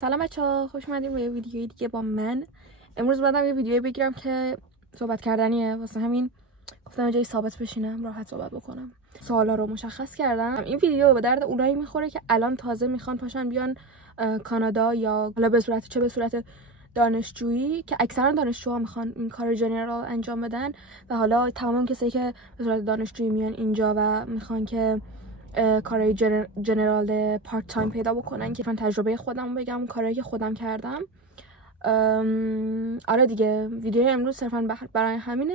سلام بچه‌ها، خوش اومدین به یه ویدیوی دیگه با من. امروز بعدم یه ویدیویی بگیرم که صحبت کردنیه، واسه همین گفتم جای ثابت بشینم راحت صحبت بکنم. سوالا رو مشخص کردم. این ویدیو به درد اونایی میخوره که الان تازه میخوان پاشن بیان کانادا، یا حالا به صورت دانشجویی، که اکثرا دانشجوها میخوان این کار جنرال انجام بدن، و حالا تمام کسایی که به صورت دانشجویی میان اینجا و میخوان که کارهای جنرال پارت تایم پیدا بکنن، که من تجربه خودم بگم، کارهایی که خودم کردم. آره دیگه، ویدیو امروز صرفا برای همینه.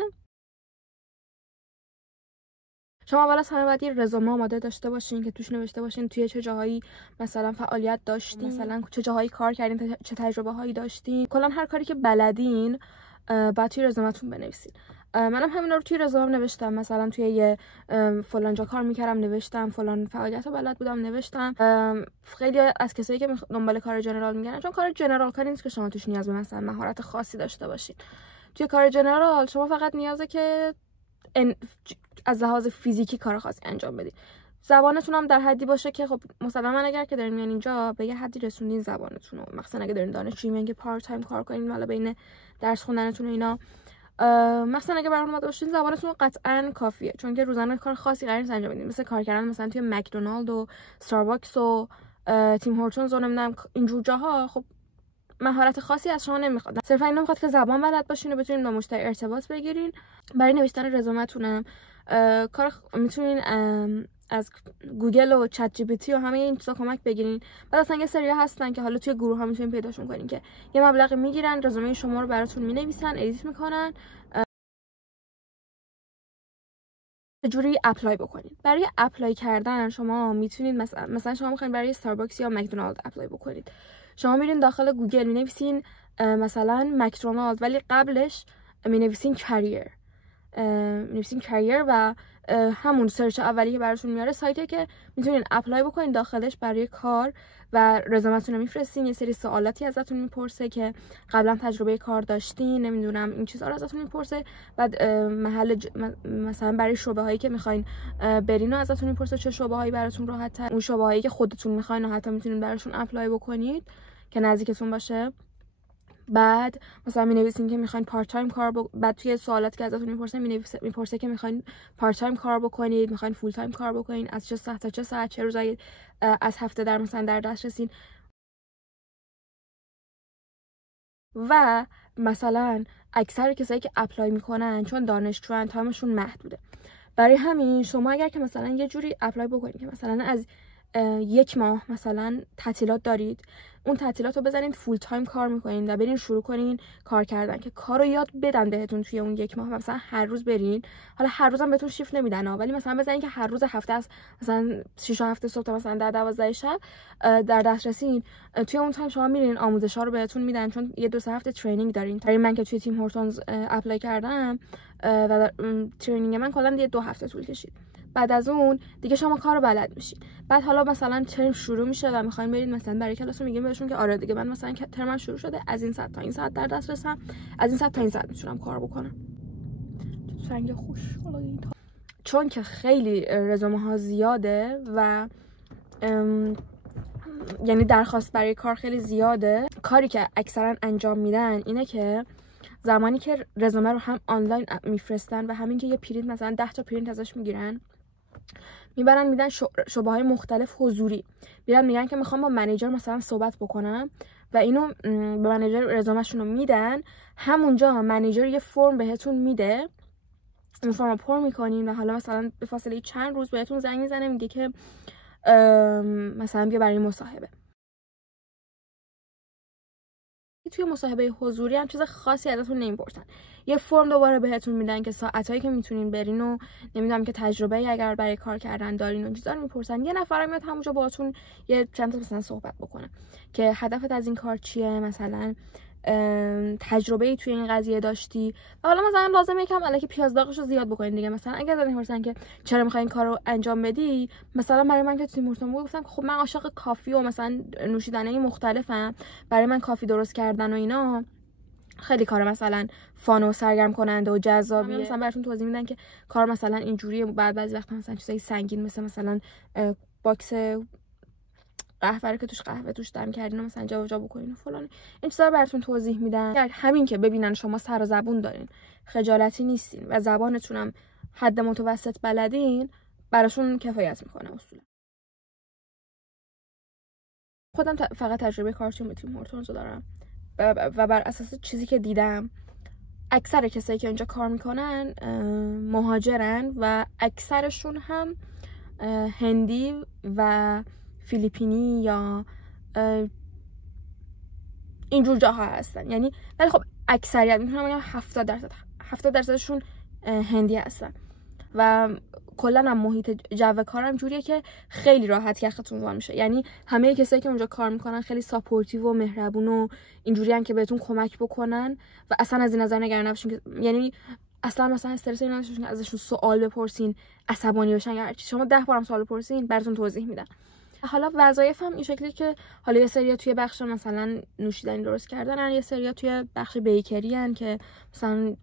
شما اول از همه باید یه رزومه آماده داشته باشین که توش نوشته باشین توی چه جاهایی مثلا فعالیت داشتین، مثلا چه جاهایی کار کردین، چه تجربه هایی داشتین، کلا هر کاری که بلدین بعد توی رزومتون بنویسین. منم همین رو توی رزومم نوشتم، مثلا توی یه فلان جا کار میکردم نوشتم، فلان فعالیت رو بلد بودم نوشتم. خیلی از کسایی که دنبال کار جنرال میگن، چون کار جنرال کاری نیست که شما توش نیاز به مثلا مهارت خاصی داشته باشین. توی کار جنرال شما فقط نیازه که از لحاظ فیزیکی کار خاصی انجام بدید. زبانتون هم در حدی باشه که خب مسلما اگر که دارین میان اینجا به یه حدی رسوندین زبانتون رو، مثلا اگه دارین دانشجویی میان که پارت تایم کار کنین حالا بین درس خوندنتون و اینا، مثلا اگه برنامه داشتین زبانتون رو قطعا کافیه، چون که روزانه کار خاصی قرار نیست انجام بدین، مثل کار کردن مثلا توی مکدونالد و استارباکس و تیم هورتونز و نمیدونم اینجور جاها. خب مهارت خاصی از شما نمیخواد، صرفا اینا میخواد که زبان بلد باشین و بتونین با مشتری ارتباط بگیرین. برای نوشتن رزومتونم میتونین از گوگل و چت جی پی تی و همه این چیزا کمک بگیرین. بعد اصلا یه سری هستن که حالا توی گروه ها میتونین پیداشون کنین که یه مبلغ میگیرن، رزومه شما رو براتون مینویسن، ادیت میکنن، جوری اپلای بکنید. برای اپلای کردن شما میتونید مثلا شما میخواین برای استارباکس یا مکدونالد اپلای بکنید، شما میرین داخل گوگل مینویسین مثلا مکدونالد، ولی قبلش مینویسین کریر و همون سرچ اولی که براتون میاره سایتی که میتونین اپلای بکنین داخلش برای کار، و رزومتون رو میفرستین. یه سری سوالاتی ازتون میپرسه که قبلا تجربه کار داشتین، نمیدونم این چیزا رو ازتون میپرسه. بعد مثلا برای شعبه هایی که میخواین برین و ازتون میپرسه چه شعبه هایی براتون راحت تر، اون شعبه هایی که خودتون میخواین و حتی میتونین براشون اپلای بکنید که نزدیکتون باشه. بعد مثلا می‌نویسین که میخواین پارت تایم کار بعد توی سوالاتی که ازتون میپرسه که میخواین پارت تایم کار بکنید، میخواین فول تایم کار بکنید، از چه ساعت تا چه ساعت، چه روزایی از هفته در مثلا در دسترسین. و مثلا اکثر کسایی که اپلای میکنن چون دانشجوان تایمشون محدوده، برای همین شما اگر که مثلا یه جوری اپلای بکنید که مثلا از 1 ماه مثلا تعطیلات دارید، اون تعطیلات رو بزنید فول تایم کار میکنین و برین شروع کنین کار کردن، که کار رو یاد بدن بهتون توی اون 1 ماه. مثلا هر روز برین، حالا هر روزم بهتون شیفت نمیدن ولی مثلا بزنین که هر روز هفته از مثلا 6 هفته صبح تا مثلا 10-12 شب در دسترسین. توی اون تایم شما میرین آموزش‌ها رو بهتون میدن، چون یه 2-3 هفته ترینینگ دارین. برای من که توی تیم هورتونز اپلای کردم و ترینینگ من کلا یه 2 هفته طول کشید. بعد از اون دیگه شما کارو بلد میشین. بعد حالا مثلا ترم شروع میشه و میخواین برید مثلا برای کلاس، میگیم بهشون که آره دیگه من مثلا ترمم شروع شده، از این ساعت تا این ساعت در دسترسم، از این ساعت تا این ساعت میتونم کار بکنم. سنگ خوش چون که خیلی رزومه ها زیاده و یعنی درخواست برای کار خیلی زیاده. کاری که اکثرا انجام میدن اینه که زمانی که رزومه رو هم آنلاین میفرستن و همین که یه پرینت مثلا 10 تا پرینت ازش میگیرن، میبرن میدن شعبه های مختلف حضوری، میرن میگن که میخوام با منیجر مثلا صحبت بکنم و اینو به منیجر رزومه‌شون رو میدن. همونجا منیجر یه فرم بهتون میده، اون فرم رو پر میکنین و حالا مثلا به فاصله چند روز بهتون زنگ میزنه، میگه که مثلا بیا برای مصاحبه. توی مصاحبه حضوری هم چیز خاصی ازتون نمیپرسن، یه فرم دوباره بهتون میدن که ساعتایی که میتونین برین و نمیدونم که تجربه اگر برای کار کردن دارین و چیزا رو میپرسن. یه نفر میاد همونجا باهاتون یه چند تا مثلا صحبت بکنه که هدفت از این کار چیه، مثلا تجربه‌ای توی این قضیه داشتی، و حالا مثلا لازمه یکم الکی پیاز داغش رو زیاد بکنین دیگه. مثلا اگه ازت میپرسن که چرا میخوای این کارو انجام بدی، مثلا برای من که توی مرتضی گفتم که خب من عاشق کافی و مثلا نوشیدنی مختلفم، برای من کافی درست کردن و اینا خیلی کار مثلا فان و سرگرم کننده و جذابیه. مثلا براتون توضیح میدن که کار مثلا اینجوریه، بعد بعضی وقتا مثلا چیزای سنگین مثلا باکس قهوه که توش قهوه توش دم کردین و مثلا جابجا بکنین و فلان، این چیزا براتون توضیح میدن. همین که ببینن شما سر و زبون دارین، خجالتی نیستین و زبانتون هم حد متوسط بلدین، براشون کفایت میکنه اصولا. خودم فقط تجربه کارتون به تیم هورتونز دارم و بر اساس چیزی که دیدم اکثر کسایی که اونجا کار میکنن مهاجرن و اکثرشون هم هندی و فیلیپینی یا اینجور جاها هستن. یعنی ولی خب اکثریت میتونم بگم 70%شون هندی هستن و کلا هم محیط جو کارم جوریه که خیلی راحت یختون وا میشه. یعنی همه کسایی که اونجا کار میکنن خیلی ساپورتیو و مهربون و اینجوریان که بهتون کمک بکنن و اصلا از این نظر نگران نباشین که یعنی اصلا مثلا استرس اینا نباشین که ازشون سوال بپرسین عصبانی بشن یا هر چی. شما 10 بارم سوال بپرسین براتون توضیح میدن. حالا وظایفم این شکلی که حالا یه سری توی بخش مثلا نوشیدنی درست کردن، یه سری توی بخش بیکری ان که مثلا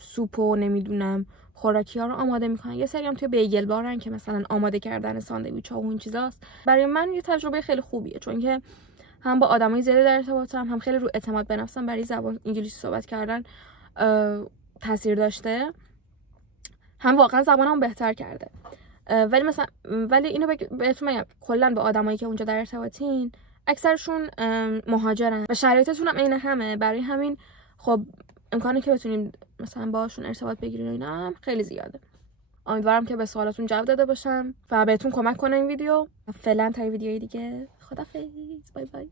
سوپ و نمیدونم خوراکی‌ها رو آماده میکنن، یه سری هم توی بیگل بارن که مثلا آماده کردن ساندویچ‌ها و این چیزاست. برای من یه تجربه خیلی خوبیه چون که هم با آدمای زیادی در ارتباطم، هم خیلی رو اعتماد به نفسم برای زبان انگلیسی صحبت کردن تاثیر داشته، هم واقعا زبانم بهتر کرده. ولی اینو بهتون میگم کلا به آدمایی که اونجا در ارتباطین اکثرشون مهاجرن و شرایطشون هم عین همه. برای همین خب امکانی که بتونین مثلا باشون ارتباط بگیرین و اینا هم خیلی زیاده. امیدوارم که به سوالاتون جواب داده باشم و بهتون کمک کنه این ویدیو. فعلا تا ویدیوی دیگه خدافظ، بای بای.